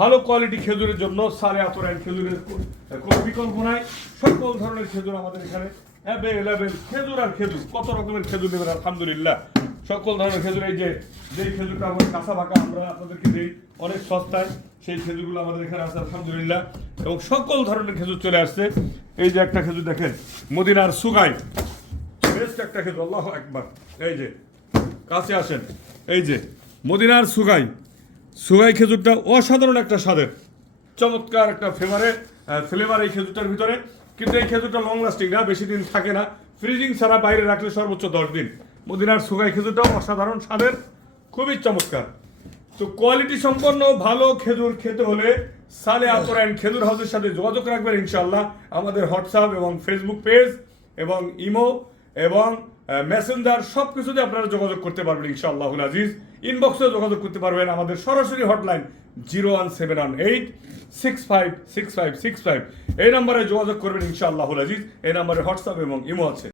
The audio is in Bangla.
ভালো কোয়ালিটি খেজুরের জন্য সালে আতরাইন খেজুরের কোনো বিকল্প নাই। সকল ধরনের খেজুর আমাদের এখানে অ্যাভেলেবেল। খেজুর আর খেজুর, কত রকমের খেজুর নেবেন আলহামদুলিল্লাহ। সকল ধরনের খেজুর, এই যে যেই খেজুরটা আমাদের কাঁচা পাকা আমরা আপনাদেরকে দিই অনেক সস্তায়, সেই খেজুরগুলো আমাদের এখানে আছে আলহামদুলিল্লাহ। এবং সকল ধরনের খেজুর চলে আসছে। এই যে একটা খেজুর দেখেন, মদিনার সুগাই, বেস্ট একটা খেজুর, আল্লাহু আকবার। এই যে কাছে আসেন, এই যে মদিনার সুগাই, সুগাই খেজুরটা অসাধারণ একটা স্বাদের, চমৎকার একটা ফ্লেভার এই খেজুরটার ভিতরে। কিন্তু এই খেজুরটা লং লাস্টিং না, বেশি দিন থাকে না, ফ্রিজিং ছাড়া বাইরে রাখলে সর্বোচ্চ 10 দিন। মদিনার সুগাই খেজুরটাও অসাধারণ স্বাদের, খুবই চমৎকার। তো কোয়ালিটি সম্পন্ন ভালো খেজুর খেতে হলে সালে আতরাইন খেজুর হাউসের সাথে যোগাযোগ রাখবেন ইনশাআল্লাহ। আমাদের হোয়াটসঅ্যাপ এবং ফেসবুক পেজ এবং ইমো এবং মেসেঞ্জার সব কিছুতে আপনারা যোগাযোগ করতে পারবেন ইনশাআল্লাহুল আজিজ। ইনবক্সেও যোগাযোগ করতে পারবেন। আমাদের সরাসরি হটলাইন 01718656565, এই নম্বরে যোগাযোগ করবেন ইনশাআল্লাহুল আজিজ। এই নম্বরে হোয়াটসঅ্যাপ এবং ইমো আছে।